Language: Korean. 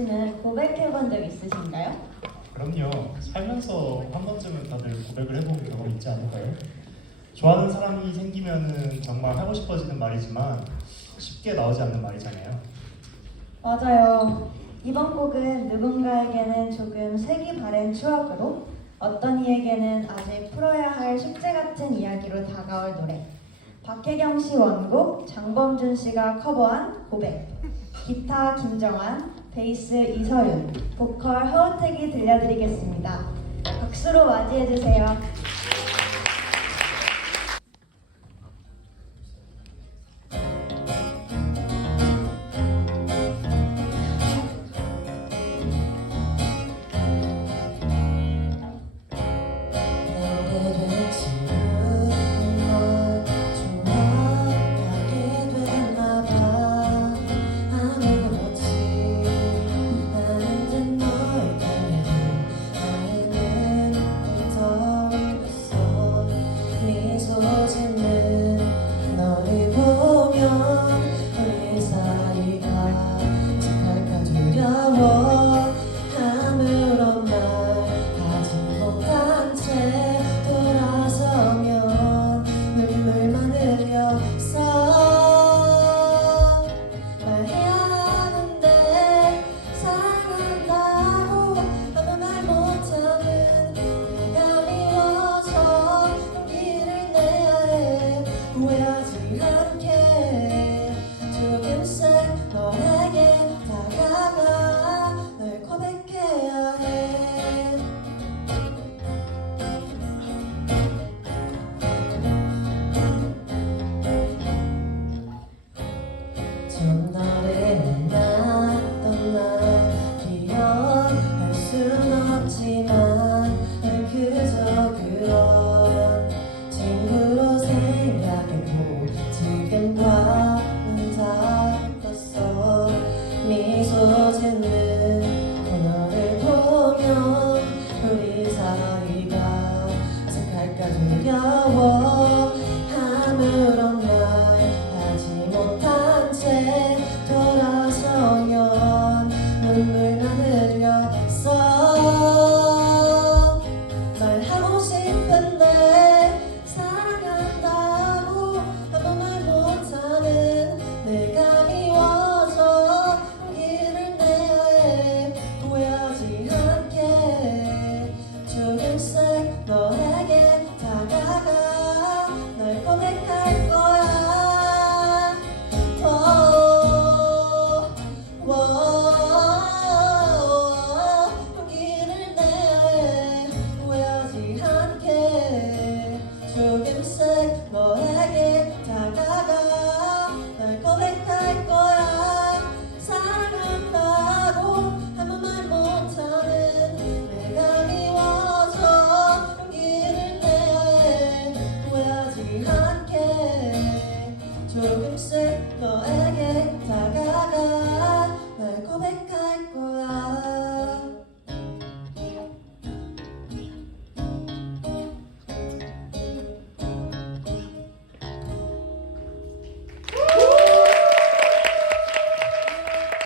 씨는 고백해 본 적 있으신가요? 그럼요. 살면서 한 번쯤은 다들 고백을 해본 경험 있지 않을까요? 좋아하는 사람이 생기면은 정말 하고 싶어지는 말이지만 쉽게 나오지 않는 말이잖아요. 맞아요. 이번 곡은 누군가에게는 조금 색이 바랜 추억으로 어떤 이에게는 아직 풀어야 할 숙제 같은 이야기로 다가올 노래. 박혜경 씨 원곡, 장범준 씨가 커버한 고백. 기타 김정환, 베이스 이서윤, 보컬 허우택이 들려드리겠습니다. 박수로 맞이해주세요. 너희가 어색할까 두려워. 하늘로